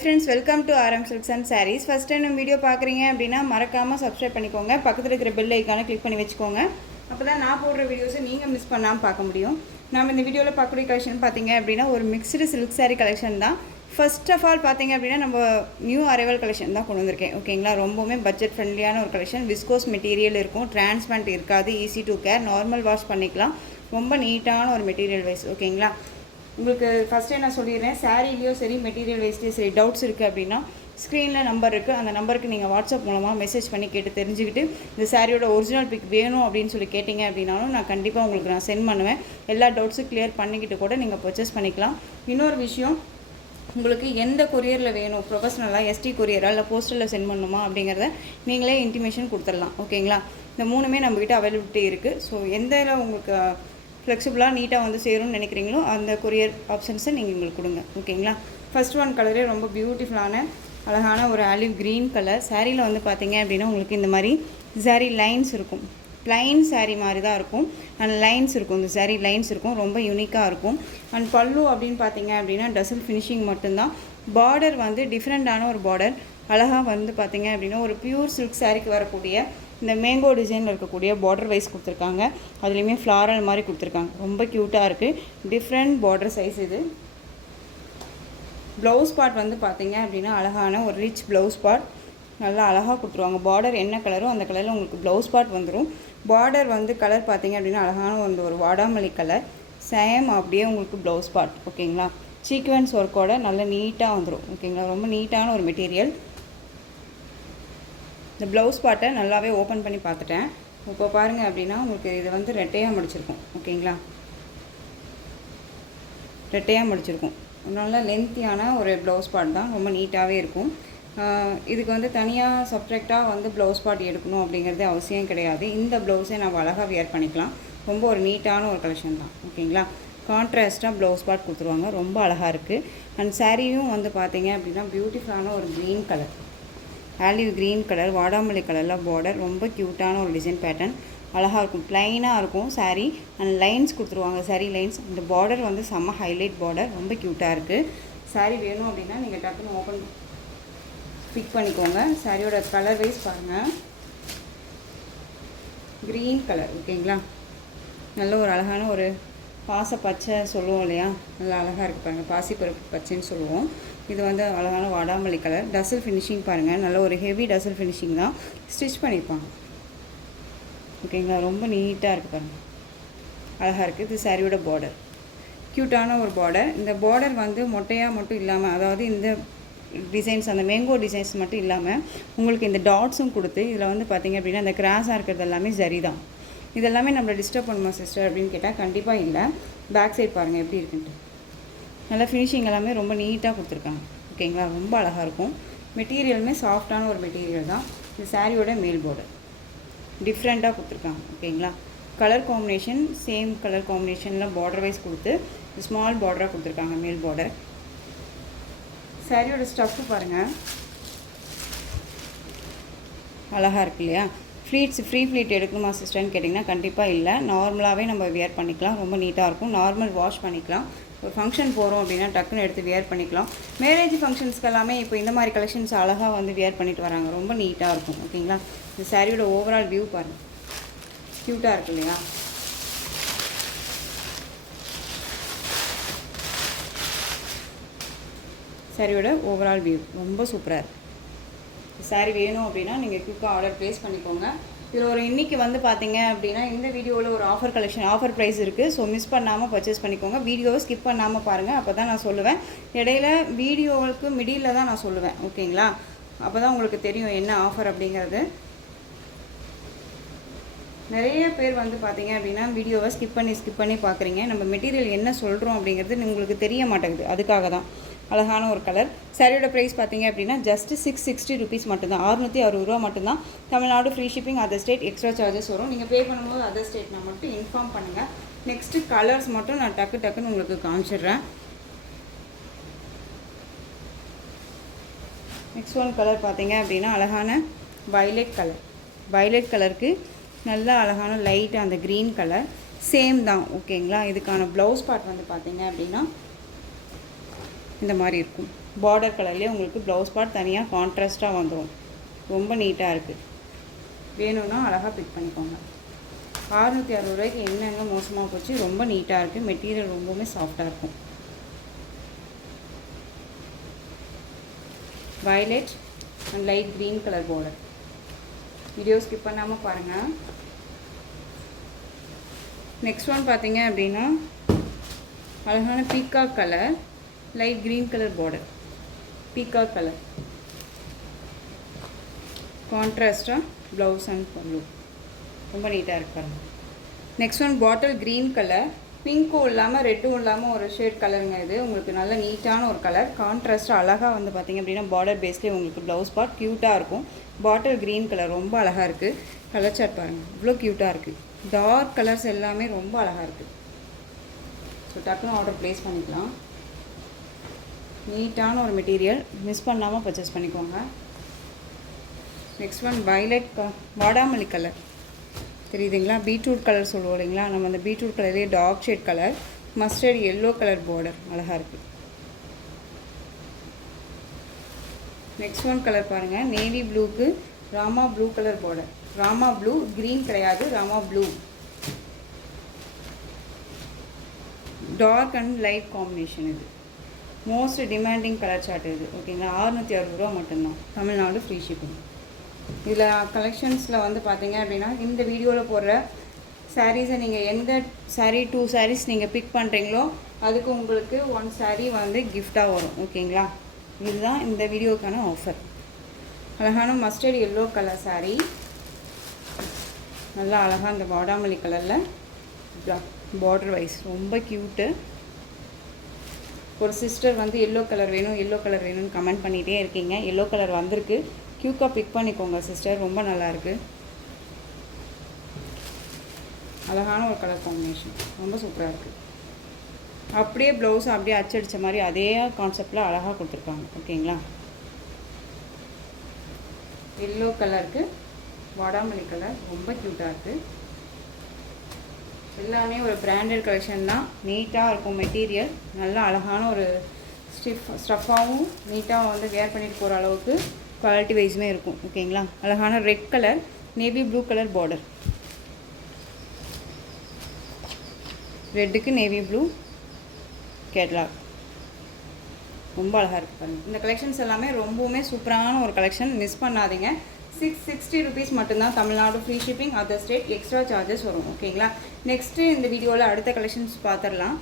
Friends, welcome to RM Silks and Sarees. First time நம்ம video பார்க்குறீங்க அப்படின்னா மறக்காமல் சப்ஸ்கிரைப் பண்ணிக்கோங்க. பக்கத்தில் இருக்கிற பெல் ஐக்கானை கிளிக் பண்ணி வச்சுக்கோங்க. அப்போ தான் நான் போடுற வீடியோஸை நீங்கள் மிஸ் பண்ணாமல் பார்க்க முடியும். நம்ம இந்த வீடியோவில் பார்க்கக்கூடிய கலெக்ஷன் பார்த்தீங்க அப்படின்னா ஒரு மிக்ஸ்டு சில்க் சாரீ கலெக்ஷன் தான். ஃபர்ஸ்ட் ஆஃப் ஆல் பார்த்தீங்க அப்படின்னா நம்ம நியூ அரைவல் கலெக்ஷன் தான் கொண்டு வந்திருக்கேன். ஓகேங்களா, ரொம்பவுமே பட்ஜெட் ஃப்ரெண்ட்லியான ஒரு கலெக்ஷன். விஸ்கோஸ் மெட்டீரியல் இருக்கும், டிரான்ஸ்பரண்ட் இருக்காது, easy to care, normal wash பண்ணிக்கலாம், ரொம்ப நீட்டான ஒரு மெட்டீரியல் வைஸ். ஓகேங்களா, உங்களுக்கு ஃபஸ்ட்டே நான் சொல்லிடுறேன், சாரீலையோ சரி மெட்டீரியல் வைஸ்லேயும் சரி டவுட்ஸ் இருக்குது அப்படின்னா ஸ்க்ரீனில் நம்பர் இருக்குது, அந்த நம்பருக்கு நீங்கள் வாட்ஸ்அப் மூலமாக மெசேஜ் பண்ணி கேட்டு தெரிஞ்சுக்கிட்டு இந்த சாரியோட ஒரிஜினல் பிக் வேணும் அப்படின்னு சொல்லி கேட்டிங்க அப்படின்னாலும் நான் கண்டிப்பாக உங்களுக்கு நான் சென்ட் பண்ணுவேன். எல்லா டவுட்ஸும் கிளியர் பண்ணிக்கிட்டு கூட நீங்கள் பர்ச்சேஸ் பண்ணிக்கலாம். இன்னொரு விஷயம், உங்களுக்கு எந்த கொரியரில் வேணும், ப்ரொஃபஷ்னலாக எஸ்டி கொரியராக இல்லை போஸ்டலில் சென்ட் பண்ணணுமா அப்படிங்கிறத நீங்களே இன்டிமேஷன் கொடுத்துடலாம். ஓகேங்களா, இந்த மூணுமே நம்மக்கிட்ட அவைலபிலிட்டி இருக்குது. ஸோ எந்த உங்களுக்கு ஃப்ளெக்சிபிளாக நீட்டாக வந்து சேரும்னு நினைக்கிறீங்களோ அந்த கொரியர் ஆப்ஷன்ஸை நீங்கள் எங்களுக்கு கொடுங்க. ஓகேங்களா, ஃபர்ஸ்ட் ஒன் கலரே ரொம்ப பியூட்டிஃபுல்லான அழகான ஒரு ஆலிவ் க்ரீன் கலர். சாரியில் வந்து பார்த்தீங்க அப்படின்னா உங்களுக்கு இந்த மாதிரி சாரி லைன்ஸ் இருக்கும், ப்ளைன் சாரீ மாதிரி தான் இருக்கும், அண்ட் லைன்ஸ் இருக்கும், இந்த சாரீ லைன்ஸ் இருக்கும், ரொம்ப யூனிக்காக இருக்கும். அண்ட் பல்லு அப்படின்னு பார்த்தீங்க அப்படின்னா டசல் ஃபினிஷிங் மட்டும்தான். பார்டர் வந்து டிஃப்ரெண்ட்டான ஒரு பார்டர், அழகாக வந்து பார்த்தீங்க அப்படின்னா ஒரு பியூர் சில்க் சாரீக்கு வரக்கூடிய இந்த மேங்கோ டிசைனில் இருக்கக்கூடிய பார்டர் வைஸ் கொடுத்துருக்காங்க. அதுலேயுமே ஃப்ளாரல் மாதிரி கொடுத்துருக்காங்க, ரொம்ப க்யூட்டாக இருக்குது. டிஃப்ரெண்ட் பார்டர் சைஸ் இது. ப்ளவுஸ் பார்ட் வந்து பார்த்தீங்க அப்படின்னா அழகான ஒரு ரிச் ப்ளவுஸ் பார்ட், நல்லா அழகாக கொடுத்துருவாங்க. பார்டர் என்ன கலரோ அந்த கலரில் உங்களுக்கு ப்ளவுஸ் பார்ட் வந்துடும். பார்டர் வந்து கலர் பார்த்தீங்க அப்படின்னா அழகான வந்து ஒரு வாடாமல்லி கலர், சேம் அப்படியே உங்களுக்கு ப்ளவுஸ் பார்ட். ஓகேங்களா, சீக்வென்ஸ் ஒர்க்கோட நல்லா நீட்டாக வந்துடும். ஓகேங்களா, ரொம்ப நீட்டான ஒரு மெட்டீரியல். இந்த ப்ளவுஸ் பார்ட்டை நல்லாவே ஓப்பன் பண்ணி பார்த்துட்டேன். இப்போ பாருங்கள் அப்படின்னா உங்களுக்கு இது வந்து ரெட்டையாக முடிச்சிருக்கும். ஓகேங்களா, ரெட்டையாக முடிச்சிருக்கும். நல்லா லென்த்தியான ஒரு ப்ளவுஸ் பார்ட் தான், ரொம்ப நீட்டாகவே இருக்கும். இதுக்கு வந்து தனியாக சப்ஜெக்டாக வந்து ப்ளவுஸ் பார்ட் எடுக்கணும் அப்படிங்கிறது அவசியம் கிடையாது. இந்த ப்ளவுஸே நம்ம அழகாக வியர் பண்ணிக்கலாம். ரொம்ப ஒரு நீட்டான ஒரு கலெக்ஷன் தான். ஓகேங்களா, கான்ட்ராஸ்ட்டாக ப்ளவுஸ் பார்ட் கொடுத்துருவாங்க, ரொம்ப அழகாக இருக்குது. அண்ட் சாரியும் வந்து பார்த்தீங்க அப்படின்னா பியூட்டிஃபுல்லான ஒரு green colour, olive green colour, வாடாமல்லி கலரில் பார்டர், ரொம்ப க்யூட்டான ஒரு டிசைன் பேட்டர்ன், அழகாக இருக்கும், ப்ளைனாக இருக்கும் சாரீ. அண்ட் லைன்ஸ் கொடுத்துருவாங்க, சாரீ லைன்ஸ். இந்த பார்டர் வந்து செம்ம ஹைலைட் பார்டர், ரொம்ப க்யூட்டாக இருக்குது. சாரீ வேணும் அப்படின்னா நீங்கள் டக்குன்னு ஓப்பன் பிக் பண்ணிக்கோங்க. சாரியோட கலர் வைஸ் பாருங்கள், க்ரீன் கலர். ஓகேங்களா, நல்ல ஒரு அழகான ஒரு பாச பச்சை சொல்லுவோம் இல்லையா, நல்லா அழகாக இருக்குது பாருங்கள், பாசிப்பருப்பு பச்சைன்னு சொல்லுவோம். இது வந்து அழகான வாடாமல்லி கலர். டசல் ஃபினிஷிங் பாருங்கள், நல்ல ஒரு ஹெவி டசல் ஃபினிஷிங் தான், ஸ்டிச் பண்ணியிருப்பாங்க. ஓகேங்களா, ரொம்ப நீட்டாக இருக்குது பாருங்கள், அழகாக இருக்குது. இது சாரியோட பார்டர், க்யூட்டான ஒரு பார்டர். இந்த பார்டர் வந்து மொட்டையாக மட்டும் இல்லாமல், அதாவது இந்த டிசைன்ஸ் அந்த மேங்கோ டிசைன்ஸ் மட்டும் இல்லாமல் உங்களுக்கு இந்த டாட்ஸும் கொடுத்து இதில் வந்து பார்த்திங்க அப்படின்னா இந்த கிராஸாக இருக்கிறது எல்லாமே சரி தான். இதெல்லாமே நம்மளை டிஸ்டர்ப் பண்ணுமா சிஸ்டர் அப்படின்னு கேட்டால் கண்டிப்பாக இல்லை. பேக் சைட் பாருங்கள் எப்படி இருக்குன்ட்டு, நல்லா ஃபினிஷிங் எல்லாமே ரொம்ப நீட்டாக கொடுத்துருக்காங்க. ஓகேங்களா, ரொம்ப அழகாக இருக்கும். மெட்டீரியலுமே சாஃப்டான ஒரு மெட்டீரியல் தான். இந்த சாரியோட மேல் பார்டர் டிஃப்ரெண்ட்டாக கொடுத்துருக்காங்க. ஓகேங்களா, கலர் காம்பினேஷன் சேம் கலர் காம்பினேஷனில் பார்டர் வைஸ் கொடுத்து ஸ்மால் பார்டராக கொடுத்துருக்காங்க மேல் பார்டர். சாரியோட ஸ்டஃப்பு பாருங்கள், அழகாக இருக்கு இல்லையா. ஃப்ரீ ஃப்ளீட் எடுக்கணுமா சிஸ்டர்னு கேட்டிங்கன்னா கண்டிப்பாக இல்லை, நார்மலாகவே நம்ம வியர் பண்ணிக்கலாம், ரொம்ப நீட்டாக இருக்கும். நார்மல் வாஷ் பண்ணிக்கலாம். ஒரு ஃபங்க்ஷன் போகிறோம் அப்படின்னா டக்குன்னு எடுத்து வியர் பண்ணிக்கலாம். மேரேஜ் ஃபங்க்ஷன்ஸ்க்கு எல்லாமே இப்போ இந்த மாதிரி கலெக்ஷன்ஸ் அழகாக வந்து வியர் பண்ணிட்டு வராங்க, ரொம்ப நீட்டாக இருக்கும். ஓகேங்களா, இந்த சாரியோட ஓவரால் வியூ பாருங்கள், க்யூட்டாக இருக்கு இல்லையா. சாரியோட ஓவரால் வியூ ரொம்ப சூப்பராக இருக்குது. சாரீ வேணும் அப்படின்னா நீங்கள் குயிக்காக ஆர்டர் ப்ளேஸ் பண்ணிக்கோங்க. இதில் ஒரு இன்றைக்கி வந்து பார்த்தீங்க அப்படின்னா இந்த வீடியோவில் ஒரு ஆஃபர் கலெக்ஷன், ஆஃபர் ப்ரைஸ் இருக்குது. ஸோ மிஸ் பண்ணாமல் பர்ச்சேஸ் பண்ணிக்கோங்க. வீடியோவை ஸ்கிப் பண்ணாமல் பாருங்கள், அப்போ தான் நான் சொல்லுவேன். இடையில வீடியோவுக்கு மிடில் தான் நான் சொல்லுவேன். ஓகேங்களா, அப்போ தான் உங்களுக்கு தெரியும் என்ன ஆஃபர் அப்படிங்கிறது. நிறைய பேர் வந்து பார்த்தீங்க அப்படின்னா வீடியோவை ஸ்கிப் பண்ணி பார்க்குறீங்க. நம்ம மெட்டீரியல் என்ன சொல்கிறோம் அப்படிங்கிறது உங்களுக்கு தெரிய மாட்டேங்குது, அதுக்காக தான். அழகான ஒரு கலர். சாரியோட ப்ரைஸ் பார்த்தீங்க அப்படின்னா ஜஸ்ட் 660 ருபீஸ் மட்டும்தான், 660 ரூபா மட்டும்தான். Tamil Nadu free shipping, other state extra charges வரும். நீங்கள் பே பண்ணும்போது அதர் ஸ்டேட்னா மட்டும் இன்ஃபார்ம் பண்ணுங்கள். நெக்ஸ்ட்டு கலர்ஸ் மட்டும் நான் டக்குன்னு உங்களுக்கு காமிச்சிடுறேன். நெக்ஸ்ட் ஒன் கலர் பார்த்தீங்க அப்படின்னா அழகான வயலட் கலர். வயலட் கலருக்கு நல்லா அழகான லைட்டாக அந்த க்ரீன் கலர் சேம் தான். ஓகேங்களா, இதுக்கான ப்ளவுஸ் பார்ட் வந்து பார்த்தீங்க அப்படின்னா இந்த மாதிரி இருக்கும். பார்டர் கலர்லேயே உங்களுக்கு ப்ளவுஸ் பார்ட் தனியாக கான்ட்ராஸ்ட்டாக வந்துடும். ரொம்ப நீட்டாக இருக்குது. வேணும்னா அழகாக பிக் பண்ணிக்கோங்க. 660 ரூபாய்க்கு என்னங்க மோசமாக போச்சு. ரொம்ப நீட்டாக இருக்குது. மெட்டீரியல் ரொம்பவுமே சாஃப்டாக இருக்கும். Violet and light green colour border. Video skip பண்ணாமல் பாருங்கள். நெக்ஸ்ட் ஒன் பார்த்தீங்க அப்படின்னா அழகான peacock colour, light green colour border. Peacock colour கான்ட்ராஸ்டாக ப்ளவுஸ் அண்ட் பல்லு. ரொம்ப நீட்டாக இருக்கு பாருங்கள். Next one bottle green colour, பிங்க்கும் இல்லாமல் ரெட்டும் இல்லாமல் ஒரு ஷேட் கலருங்க. இது உங்களுக்கு நல்ல நீட்டான ஒரு கலர். கான்ட்ராஸ்ட்டாக அழகாக வந்து பார்த்திங்க அப்படின்னா பார்டர் பேஸ்லேயே உங்களுக்கு ப்ளவுஸ் பார்ட் க்யூட்டாக இருக்கும். பாட்டில் க்ரீன் கலர் ரொம்ப அழகாக இருக்குது. கலர் சார்ட் பாருங்கள், இவ்வளோ க்யூட்டாக இருக்குது. டார்க் கலர்ஸ் எல்லாமே ரொம்ப அழகாக இருக்குது. ஸோ டக்குன்னு ஆர்டர் ப்ளேஸ் பண்ணிக்கலாம். நீட்டான ஒரு மெட்டீரியல், மிஸ் பண்ணாமல் பர்ச்சேஸ் பண்ணிக்கோங்க. நெக்ஸ்ட் ஒன் வயலட் வாடாமல்லி கலர் தெரியுதுங்களா? பீட்ரூட் கலர் சொல்லுவோம் இல்லைங்களா? நம்ம அந்த பீட்ரூட் கலர்லேயே dark shade colour, mustard yellow colour border அழகாக இருக்குது. நெக்ஸ்ட் ஒன் கலர் பாருங்கள், நேவி ப்ளூக்கு Rama blue colour border. Rama blue, green கிடையாது, Rama blue. Dark and light combination. இது மோஸ்ட் டிமாண்டிங் கலர் சார்ட் இது. ஓகேங்களா? 660 ரூபா மட்டும்தான். Tamil Nadu free shipping. இதில் கலெக்ஷன்ஸில் வந்து பார்த்தீங்க அப்படின்னா இந்த வீடியோவில் போடுற சாரீஸை நீங்கள் எந்த சாரீ 2 சாரீஸ் நீங்கள் பிக் பண்ணுறீங்களோ அதுக்கு உங்களுக்கு 1 சாரீ வந்து கிஃப்டாக வரும். ஓகேங்களா? இதுதான் இந்த வீடியோக்கான ஆஃபர். அழகான மஸ்டர்ட் எல்லோ கலர் சாரீ, நல்லா அழகாக இந்த வாடாமல்லி கலரில் பார்டர் வைஸ் ரொம்ப க்யூட்டு. ஒரு சிஸ்டர் வந்து எல்லோ கலர் வேணும் எல்லோ கலர் வேணும்னு கமெண்ட் பண்ணிகிட்டே இருக்கீங்க. எல்லோ கலர் வந்திருக்கு, க்யூக்காக பிக் பண்ணிக்கோங்க சிஸ்டர். ரொம்ப நல்லாயிருக்கு. அழகான ஒரு கலர் காம்பினேஷன், ரொம்ப சூப்பராக இருக்குது. அப்படியே ப்ளவுஸ் அப்படியே அச்சடித்த மாதிரி அதே கான்செப்டில் அழகாக கொடுத்துருக்காங்க. ஓகேங்களா? எல்லோ கலருக்கு வாடாமல்லி கலர் ரொம்ப க்யூட்டாக இருக்குது. எல்லாமே ஒரு பிராண்டட் கலெக்ஷன் தான். நீட்டாக இருக்கும் மெட்டீரியல். நல்லா அழகான ஒரு ஸ்டஃப்பாகவும் நீட்டாக வந்து வேர் பண்ணிட்டு போகிற அளவுக்கு குவாலிட்டி வைஸுமே இருக்கும். ஓகேங்களா? அழகான red colour, navy blue colour border. ரெட்டுக்கு நேவி ப்ளூ கேட்லாக். ரொம்ப அழகாக இருக்குது பாருங்கள். இந்த கலெக்ஷன்ஸ் எல்லாமே ரொம்பவுமே சூப்பரான ஒரு கலெக்ஷன். மிஸ் பண்ணாதீங்க. 660 rupees மட்டும்தான். Tamil Nadu free shipping, other state extra charges வரும். ஓகேங்களா? நெக்ஸ்ட்டு இந்த வீடியோவில் அடுத்த கலெக்ஷன்ஸ் பார்த்துடலாம்.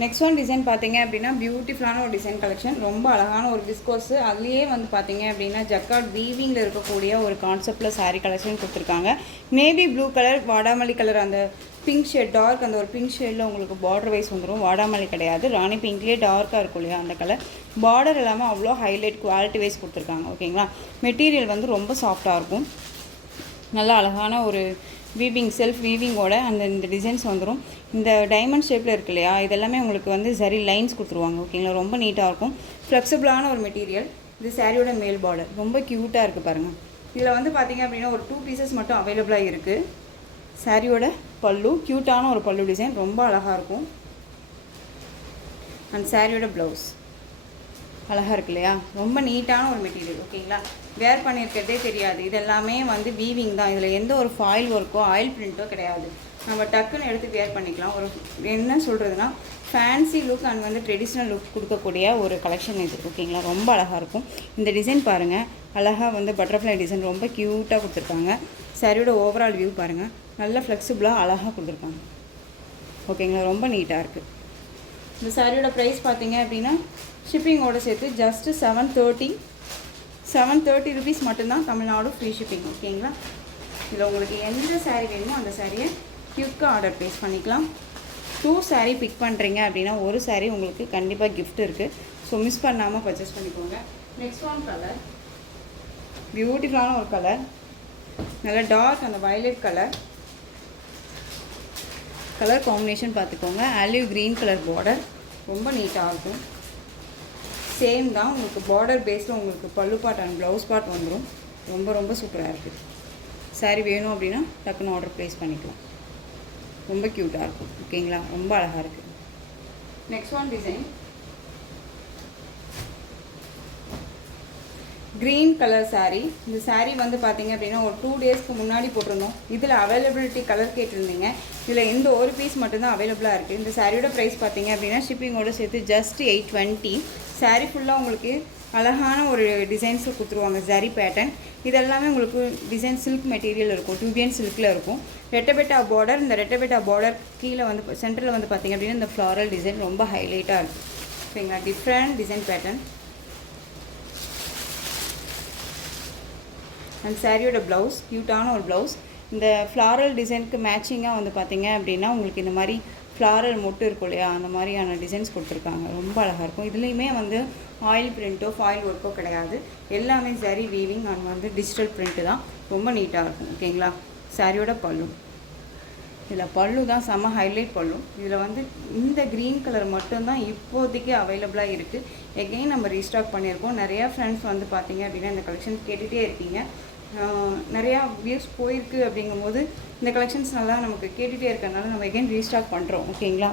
நெக்ஸ்ட் ஒன் டிசைன் பார்த்தீங்க அப்படின்னா பியூட்டிஃபுல்லான ஒரு டிசைன் கலெக்ஷன். ரொம்ப அழகான ஒரு விஸ்கோஸு, அதுலேயே வந்து பார்த்தீங்க அப்படின்னா ஜக்கார்ட் வீவிங்கில் இருக்கக்கூடிய ஒரு கான்செப்டில் சாரீ கலெக்ஷன் கொடுத்துருக்காங்க. நேவி ப்ளூ கலர், வாடாமல்லி கலர், அந்த பிங்க் ஷேட் டார்க், அந்த ஒரு பிங்க் ஷேடில் உங்களுக்கு பார்டர் வைஸ் வந்துடும். வாடாமல்லி கிடையாது, ராணி பிங்க்லேயே டார்க்காக இருக்கும் இல்லையா அந்த கலர். பார்டர் எல்லாமே அவ்வளோ ஹைலைட் குவாலிட்டி வைஸ் கொடுத்துருக்காங்க. ஓகேங்களா? மெட்டீரியல் வந்து ரொம்ப சாஃப்டாக இருக்கும். நல்லா அழகான ஒரு வீவிங், செல்ஃப் வீவிங்கோட இந்த டிசைன்ஸ் வந்துடும். இந்த டைமண்ட் ஷேப்பில் இருக்கு இல்லையா, இதெல்லாமே உங்களுக்கு வந்து சரி லைன்ஸ் கொடுத்துருவாங்க. ஓகேங்களா? ரொம்ப நீட்டாக இருக்கும். ஃப்ளெக்சிபிளான ஒரு மெட்டீரியல். இது சாரியோட மேல் பார்டர் ரொம்ப க்யூட்டாக இருக்குது பாருங்கள். இதில் வந்து பார்த்திங்க அப்படின்னா ஒரு 2 பீசஸ் மட்டும் அவைலபிளாக இருக்குது. சாரியோட பல்லு க்யூட்டான ஒரு பல்லு டிசைன், ரொம்ப அழகாக இருக்கும். அண்ட் சாரியோட ப்ளவுஸ் அழகாக இருக்கு இல்லையா? ரொம்ப நீட்டான ஒரு மெட்டீரியல். ஓகேங்களா? வேர் பண்ணியிருக்கிறதே தெரியாது. இதெல்லாமே வந்து வீவிங் தான். இதில் எந்த ஒரு ஃபாயில் ஒர்க்கோ ஆயில் பிரிண்ட்டோ கிடையாது. நம்ம டக்குன்னு எடுத்து வேர் பண்ணிக்கலாம். ஒரு என்ன சொல்கிறதுனா ஃபேன்சி லுக் அண்ட் வந்து ட்ரெடிஷ்னல் லுக் கொடுக்கக்கூடிய ஒரு கலெக்ஷன் இது. ஓகேங்களா? ரொம்ப அழகாக இருக்கும். இந்த டிசைன் பாருங்கள், அழகாக வந்து பட்டர்ஃப்ளை டிசைன் ரொம்ப க்யூட்டாக கொடுத்துருக்காங்க. சாரியோட ஓவரால் வியூ பாருங்கள், நல்லா ஃப்ளெக்சிபிளாக அழகாக கொடுத்துருக்காங்க. ஓகேங்களா? ரொம்ப நீட்டாக இருக்குது. இந்த சாரியோட ப்ரைஸ் பார்த்தீங்க அப்படின்னா ஷிப்பிங்கோடு சேர்த்து ஜஸ்ட்டு 730 rupees மட்டும்தான். Tamil Nadu free shipping. ஓகேங்களா? இதில் உங்களுக்கு எந்த சாரீ வேணுமோ அந்த சாரியை குயிக்காக ஆர்டர் ப்ளேஸ் பண்ணிக்கலாம். 2 சாரீ பிக் பண்ணுறீங்க அப்படின்னா ஒரு சாரீ உங்களுக்கு கண்டிப்பாக கிஃப்ட் இருக்குது. ஸோ மிஸ் பண்ணாமல் பர்ச்சேஸ் பண்ணிக்கோங்க. நெக்ஸ்ட் ஒன் கலர், பியூட்டிஃபுல்லான ஒரு கலர், நல்லா டார்க் அந்த வயலட் கலர் காம்பினேஷன் பார்த்துக்கோங்க. ஆலிவ் க்ரீன் கலர் பார்டர் ரொம்ப நீட்டாக இருக்கும். சேம் தான் உங்களுக்கு பார்டர் பேஸில் உங்களுக்கு பல்லு பார்ட் அண்ட் ப்ளவுஸ் பார்ட் வந்துடும். ரொம்ப ரொம்ப சூப்பராக இருக்குது. சாரீ வேணும் அப்படின்னா டக்குன்னு ஆர்டர் ப்ளேஸ் பண்ணிக்கலாம். ரொம்ப க்யூட்டாக இருக்கும். ஓகேங்களா? ரொம்ப அழகாக இருக்குது. Next one design green colour saree. இந்த saree வந்து பார்த்தீங்க அப்படின்னா ஒரு 2 டேஸ்க்கு முன்னாடி போட்டிருந்தோம். இதில் அவைலபிலிட்டி கலர் கேட்டிருந்தீங்க. இதில் இந்த ஒரு பீஸ் மட்டும்தான் அவைலபிளாக இருக்குது. இந்த சாரியோட ப்ரைஸ் பார்த்தீங்க அப்படின்னா ஷிப்பிங்கோடு சேர்த்து ஜஸ்ட் 820. saree ஃபுல்லாக உங்களுக்கு அழகான ஒரு டிசைன்ஸு கொடுத்துருவாங்க. ஜரி பேட்டர்ன் இதெல்லாமே உங்களுக்கு டிசைன் சில்க் மெட்டீரியல் இருக்கும். டியூபியன் சில்கில் இருக்கும். ரெட்டபெட்டா பார்டர். இந்த ரெட்டபெட்டா பார்டர் கீழே வந்து சென்டரில் வந்து பார்த்திங்க அப்படின்னா இந்த ஃப்ளாரல் டிசைன் ரொம்ப ஹைலைட்டாக இருக்கும். ஓகேங்களா, டிஃப்ரெண்ட் டிசைன் பேட்டர்ன். அண்ட் சாரியோட ப்ளவுஸ் க்யூட்டான ஒரு ப்ளவுஸ். இந்த ஃப்ளாரல் டிசைனுக்கு மேட்சிங்காக வந்து பார்த்திங்க அப்படின்னா உங்களுக்கு இந்த மாதிரி ஃப்ளாரல் மொட்டு இருக்கும் இல்லையா, அந்த மாதிரியான டிசைன்ஸ் கொடுத்துருக்காங்க. ரொம்ப அழகாக இருக்கும். இதுலேயுமே வந்து ஆயில் பிரிண்ட்டோ ஃபாயில் ஒர்க்கோ கிடையாது. எல்லாமே சரி வீவிங் அண்ட் வந்து டிஜிட்டல் பிரிண்ட்டு தான். ரொம்ப நீட்டாக இருக்கும். ஓகேங்களா, சாரியோட பல்லு. இதில் பல்லு தான் செம்ம ஹைலைட் பல்லு. இதில் வந்து இந்த க்ரீன் கலர் மட்டும்தான் இப்போதைக்கு அவைலபிளாக இருக்குது. எகைன் நம்ம ரீஸ்டாக் பண்ணியிருக்கோம். நிறையா ஃப்ரெண்ட்ஸ் வந்து பார்த்திங்க அப்படின்னா இந்த கலெக்ஷன் கேட்டுகிட்டே இருக்கீங்க. நிறையா வியூஸ் போயிருக்கு. அப்படிங்கும்போது இந்த கலெக்ஷன்ஸ் நல்லா நமக்கு கேட்டுகிட்டே இருக்கிறதுனால நம்ம எகைன் ரீஸ்டாக் பண்ணுறோம். ஓகேங்களா,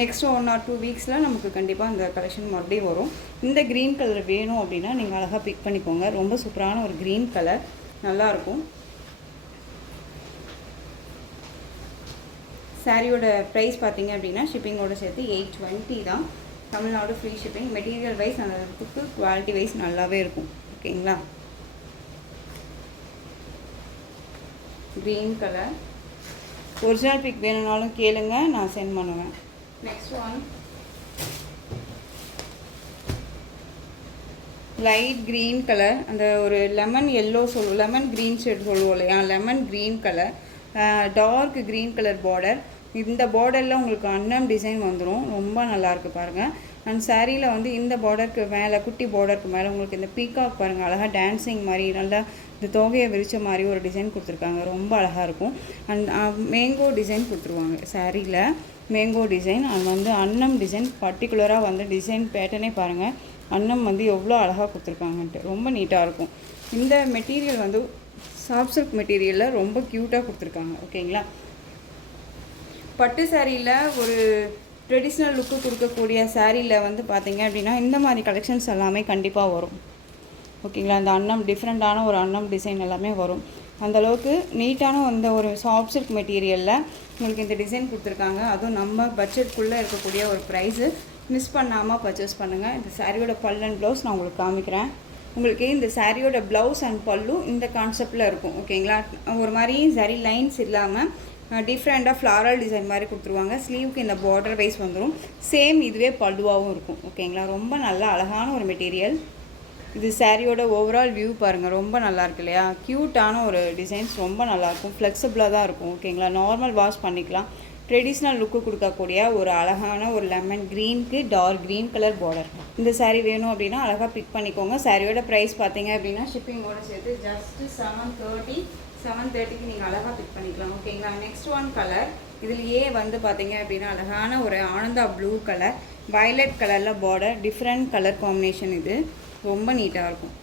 நெக்ஸ்ட் 1 or 2 வீக்ஸில் நமக்கு கண்டிப்பாக இந்த கலெக்ஷன் மறுபடியும் வரும். இந்த க்ரீன் கலர் வேணும் அப்படின்னா நீங்கள் அழகாக பிக் பண்ணிக்கோங்க. ரொம்ப சூப்பரான ஒரு க்ரீன் கலர், நல்லாயிருக்கும். சாரியோட ப்ரைஸ் பார்த்தீங்க அப்படின்னா ஷிப்பிங்கோடு சேர்த்து 820 தான். Tamil Nadu free shipping. Material wise நல்லா இருக்குது, குவாலிட்டி வைஸ் நல்லாவே இருக்கும். ஓகேங்களா, க்ரீன் கலர். ஒரிஜினல் பிக் வேணும்னாலும் கேளுங்க, நான் சென்ட் பண்ணுவேன். Next one light green colour. அந்த ஒரு லெமன் எல்லோ சொல்லுவோம், லெமன் க்ரீன் ஷேட் சொல்லுவோம் இல்லையா, lemon green colour. Dark green colour border. இந்த பார்டரில் உங்களுக்கு அன்னம் டிசைன் வந்துடும். ரொம்ப நல்லாயிருக்கு பாருங்கள். அண்ட் சாரியில் வந்து இந்த பார்டருக்கு மேலே, குட்டி பார்டருக்கு மேலே உங்களுக்கு இந்த பீகாக் பாருங்கள், அழகாக டான்ஸிங் மாதிரி நல்லா இந்த தொகையை விரித்த மாதிரி ஒரு டிசைன் கொடுத்துருக்காங்க. ரொம்ப அழகாக இருக்கும். அண்ட் மேங்கோ டிசைன் கொடுத்துருவாங்க சாரியில். மேங்கோ டிசைன் அண்ட் வந்து அன்னம் டிசைன். பர்டிகுலராக வந்து டிசைன் பேட்டர்னே பாருங்கள், அன்னம் வந்து எவ்வளோ அழகாக கொடுத்துருக்காங்கன்ட்டு. ரொம்ப நீட்டாக இருக்கும். இந்த மெட்டீரியல் வந்து சாஃப்ட் சில்க் மெட்டீரியலில் ரொம்ப க்யூட்டாக கொடுத்துருக்காங்க. ஓகேங்களா, பட்டு சாரியில் ஒரு ட்ரெடிஷ்னல் லுக்கு கொடுக்கக்கூடிய சாரியில் வந்து பார்த்திங்க அப்படின்னா இந்த மாதிரி கலெக்ஷன்ஸ் எல்லாமே கண்டிப்பாக வரும். ஓகேங்களா, அந்த அன்னம் டிஃப்ரெண்ட்டான ஒரு அன்னம் டிசைன் எல்லாமே வரும். அந்தளவுக்கு நீட்டான அந்த ஒரு சாஃப்ட் சில்க் மெட்டீரியலில் உங்களுக்கு இந்த டிசைன் கொடுத்துருக்காங்க. அதுவும் நம்ம பட்ஜெட்குள்ளே இருக்கக்கூடிய ஒரு ப்ரைஸு. மிஸ் பண்ணாமல் பர்ச்சேஸ் பண்ணுங்கள். இந்த சாரியோட பல் அண்ட் ப்ளவுஸ் நான் உங்களுக்கு காமிக்கிறேன். உங்களுக்கு இந்த சாரியோட ப்ளவுஸ் அண்ட் பல்லு இந்த கான்செப்டில் இருக்கும். ஓகேங்களா, ஒரு மாதிரி சரி லைன்ஸ் இல்லாமல் டிஃப்ரெண்ட்டாக ஃப்ளாரல் டிசைன் மாதிரி கொடுத்துருவாங்க. ஸ்லீவுக்கு இந்த பார்டர் வைஸ் வந்துடும். சேம் இதுவே பல்லுவாகவும் இருக்கும். ஓகேங்களா, ரொம்ப நல்ல அழகான ஒரு மெட்டீரியல். இது சாரியோட ஓவரால் வியூ பாருங்கள், ரொம்ப நல்லாயிருக்கு இல்லையா. க்யூட்டான ஒரு டிசைன்ஸ், ரொம்ப நல்லாயிருக்கும். ஃப்ளெக்சிபிளாக தான் இருக்கும். ஓகேங்களா, நார்மல் வாஷ் பண்ணிக்கலாம். ட்ரெடிஷ்னல் லுக்கு கொடுக்கக்கூடிய ஒரு அழகான ஒரு லெமன் க்ரீனுக்கு டார்க் க்ரீன் கலர் பார்டர். இந்த சாரீ வேணும் அப்படின்னா அழகாக பிக் பண்ணிக்கோங்க. சாரியோட ப்ரைஸ் பார்த்தீங்க அப்படின்னா ஷிப்பிங்கோடு சேர்த்து ஜஸ்ட் 730க்கு நீங்கள் அழகாக பிக் பண்ணிக்கலாம். ஓகேங்களா, நெக்ஸ்ட் ஒன் கலர். இதுலேயே வந்து பார்த்தீங்க அப்படின்னா அழகான ஒரு ஆனந்தா ப்ளூ கலர், வயலட் கலரில் பார்டர், டிஃப்ரெண்ட் கலர் காம்பினேஷன். இது ரொம்ப நீட்டாக இருக்கும்,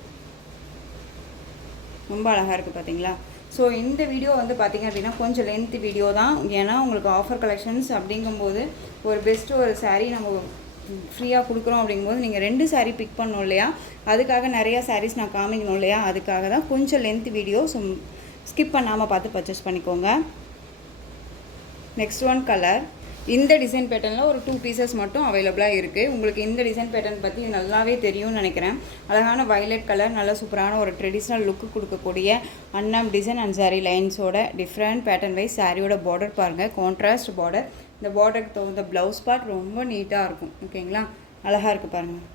ரொம்ப அழகாக இருக்குது பார்த்தீங்களா. ஸோ இந்த வீடியோ வந்து பார்த்திங்க அப்படின்னா கொஞ்சம் லென்த் வீடியோ தான். ஏன்னா உங்களுக்கு ஆஃபர் கலெக்ஷன்ஸ் அப்படிங்கும்போது ஒரு பெஸ்ட்டு ஒரு சாரீ நம்ம ஃப்ரீயாக கொடுக்குறோம். அப்படிங்கும்போது நீங்கள் 2 சாரீ பிக் பண்ணணும் இல்லையா, அதுக்காக நிறையா சாரீஸ் நான் காமிக்கணும் இல்லையா, அதுக்காக தான் கொஞ்சம் லென்த் வீடியோ. ஸோ ஸ்கிப் பண்ணாமல் பார்த்து பர்ச்சேஸ் பண்ணிக்கோங்க. Next one colour. இந்த டிசைன் பேட்டர்னில் ஒரு 2 பீசஸ் மட்டும் அவைலபிளாக இருக்குது. உங்களுக்கு இந்த டிசைன் பேட்டர்ன் பற்றி நல்லாவே தெரியும்னு நினைக்கிறேன். அழகான வயலட் கலர், நல்ல சூப்பரான ஒரு ட்ரெடிஷ்னல் லுக்கு கொடுக்கக்கூடிய அன்னம் டிசைன் அண்ட் சாரீ லைன்ஸோட டிஃப்ரெண்ட் பேட்டர்ன் வைஸ். சாரியோட பார்டர் பாருங்கள், கான்ட்ராஸ்ட் பார்டர். இந்த பார்டருக்கு தகுந்த ப்ளவுஸ் பார்ட் ரொம்ப நீட்டாக இருக்கும். ஓகேங்களா, அழகாக இருக்குது பாருங்கள்.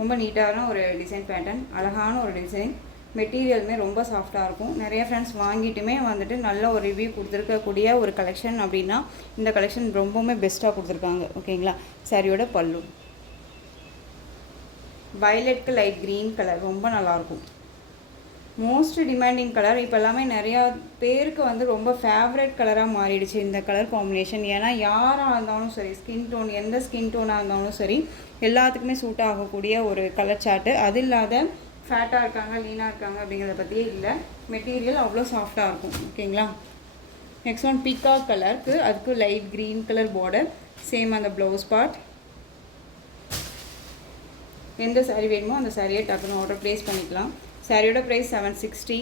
ரொம்ப நீட்டான ஒரு டிசைன் பேட்டர்ன், அழகான ஒரு டிசைன். மெட்டீரியலுமே ரொம்ப சாஃப்டாக இருக்கும். நிறைய ஃப்ரெண்ட்ஸ் வாங்கிட்டுமே வந்துட்டு நல்ல ஒரு ரிவ்யூ கொடுத்துருக்கக்கூடிய ஒரு கலெக்ஷன் அப்படின்னா இந்த கலெக்ஷன் ரொம்பவுமே பெஸ்ட்டாக கொடுத்துருக்காங்க. ஓகேங்களா, சாரியோட பல்லு வயலட்க்கு லைட் க்ரீன் கலர், ரொம்ப நல்லாயிருக்கும். Most demanding colour. இப்போ எல்லாமே நிறையா பேருக்கு வந்து ரொம்ப ஃபேவரட் கலராக மாறிடுச்சு இந்த கலர் காம்பினேஷன். ஏன்னா யாராக இருந்தாலும் சரி, ஸ்கின் டோன் எந்த ஸ்கின் டோனாக இருந்தாலும் சரி, எல்லாத்துக்குமே சூட் ஆகக்கூடிய ஒரு கலர் சார்ட்டு. அது இல்லாத ஃபேட்டாக இருக்காங்க, லீனாக இருக்காங்க அப்படிங்கிறத பற்றியே இல்லை. மெட்டீரியல் அவ்வளோ சாஃப்டாக இருக்கும். ஓகேங்களா, நெக்ஸ்ட் ஒன் பீகாக் கலருக்கு, அதுக்கு light green colour border, same அந்த ப்ளவுஸ் பார்ட். எந்த சாரீ வேணுமோ அந்த சாரியை டக்குன்னு ஆர்டர் ப்ளேஸ் பண்ணிக்கலாம். சாரியோட ப்ரைஸ் 760.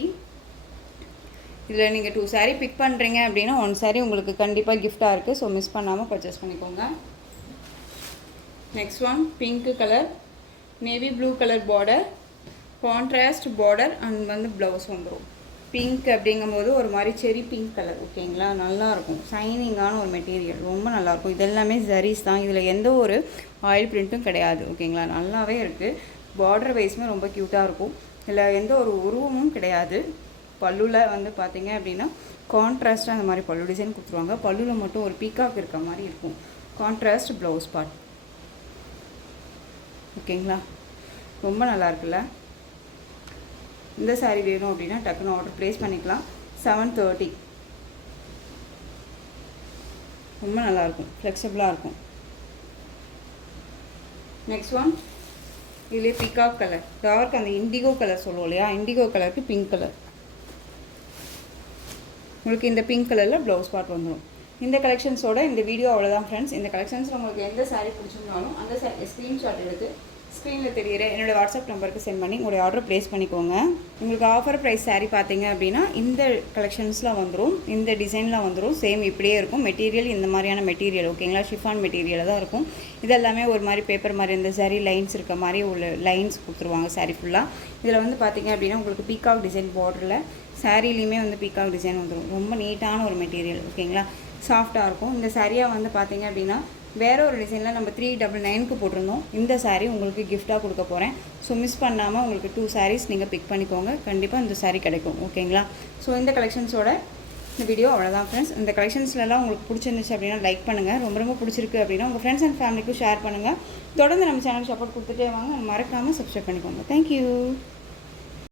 இதில் நீங்கள் 2 சாரீ பிக் பண்ணுறீங்க அப்படின்னா 1 சாரீ உங்களுக்கு கண்டிப்பாக கிஃப்டாக இருக்குது. ஸோ மிஸ் பண்ணாமல் பர்ச்சேஸ் பண்ணிக்கோங்க. Next one pink colour, navy blue colour border, contrast border and blouse வந்துடும். பிங்க் அப்படிங்கும்போது ஒரு மாதிரி செரி பிங்க் கலர். ஓகேங்களா, நல்லாயிருக்கும். ஷைனிங்கான ஒரு மெட்டீரியல், ரொம்ப நல்லாயிருக்கும். இது எல்லாமே ஜரீஸ் தான். இதில் எந்த ஒரு ஆயில் பிரிண்ட்டும் கிடையாது. ஓகேங்களா, நல்லாவே இருக்குது. பார்டர் வைஸுமே ரொம்ப க்யூட்டாக இருக்கும். இதில் எந்த ஒரு உருவமும் கிடையாது. பல்லுவில் பார்த்தீங்க அப்படின்னா கான்ட்ராஸ்ட்டாக அந்த மாதிரி பல்லு டிசைன் கொடுத்துருவாங்க. பல்லுவில் மட்டும் ஒரு பீகாக் இருக்க மாதிரி இருக்கும். Contrast blouse part. ஓகேங்களா, ரொம்ப நல்லா இருக்குல்ல. இந்த சாரீ வேணும் அப்படின்னா டக்குன்னு ஆர்டர் ப்ளேஸ் பண்ணிக்கலாம். 730. ரொம்ப நல்லாயிருக்கும், ஃப்ளெக்சிபிளாக இருக்கும். நெக்ஸ்ட் ஒன் இதுலேயே பீகாக் கலர், டார்க் அந்த இண்டிகோ கலர் சொல்லுவோம் இல்லையா, இண்டிகோ கலருக்கு பிங்க் கலர். உங்களுக்கு இந்த பிங்க் கலரில் ப்ளவுஸ் பார்ட் வந்துடும். இந்த கலெக்ஷன்ஸோட இந்த வீடியோ அவ்வளோதான் ஃப்ரெண்ட்ஸ். இந்த கலெக்ஷன்ஸில் உங்களுக்கு எந்த சாரீ பிடிச்சிருந்தாலும் அந்த ஸ்க்ரீன்ஷாட் எடுத்து ஸ்க்ரீனில் தெரியிற என்னோடய வாட்ஸ்அப் நம்பருக்கு சென்ட் பண்ணி உங்களுடைய ஆர்டர் ப்ளேஸ் பண்ணிக்கோங்க. உங்களுக்கு ஆஃபர் ப்ரைஸ் சாரீ பார்த்தீங்க அப்படின்னா இந்த கலெக்ஷன்ஸ்லாம் வந்துடும், இந்த டிசைன்லாம் வந்துடும். சேம் இப்படியே இருக்கும். மெட்டீரியல் இந்த மாதிரியான மெட்டீரியல். ஓகேங்களா, ஷிஃபான் மெட்டீரியல் தான் இருக்கும். இதெல்லாமே ஒரு மாதிரி பேப்பர் மாதிரி இந்த சாரீ லைன்ஸ் இருக்க மாதிரி உள்ள லைன்ஸ் கொடுத்துருவாங்க சாரீ ஃபுல்லாக. இதில் பார்த்தீங்க அப்படின்னா உங்களுக்கு பீகாக் டிசைன் பார்டரில் சாரீலையுமே பீகாக் டிசைன் வந்துடும். ரொம்ப நீட்டான ஒரு மெட்டீரியல். ஓகேங்களா, சாஃப்டாக இருக்கும். இந்த சாரியாக பார்த்தீங்க அப்படின்னா வேறு ஒரு டிசைனில் நம்ம 399க்கு போட்டிருந்தோம். இந்த சாரீ உங்களுக்கு கிஃப்டாக கொடுக்க போகிறேன். ஸோ மிஸ் பண்ணாமல் உங்களுக்கு 2 சாரீஸ் நீங்கள் பிக் பண்ணிக்கோங்க. கண்டிப்பாக இந்த சாரீ கிடைக்கும். ஓகேங்களா, ஸோ இந்த கலெக்ஷன்ஸோட இந்த வீடியோ அவ்வளோதான் ஃப்ரெண்ட்ஸ். இந்த கலெக்ஷன்ஸ்லாம் உங்களுக்கு பிடிச்சிருந்துச்சு அப்படின்னா லைக் பண்ணுங்கள். ரொம்ப ரொம்ப பிடிச்சிருக்கு அப்படின்னா உங்கள் ஃப்ரெண்ட்ஸ் அண்ட் ஃபேமிலிக்கும் ஷேர் பண்ணுங்கள். தொடர்ந்து நம்ம சேனல் சப்போர்ட் கொடுத்துட்டே வாங்க. மறக்காமல் சப்ஸ்கிரைப் பண்ணிக்கோங்க. தேங்க்யூ.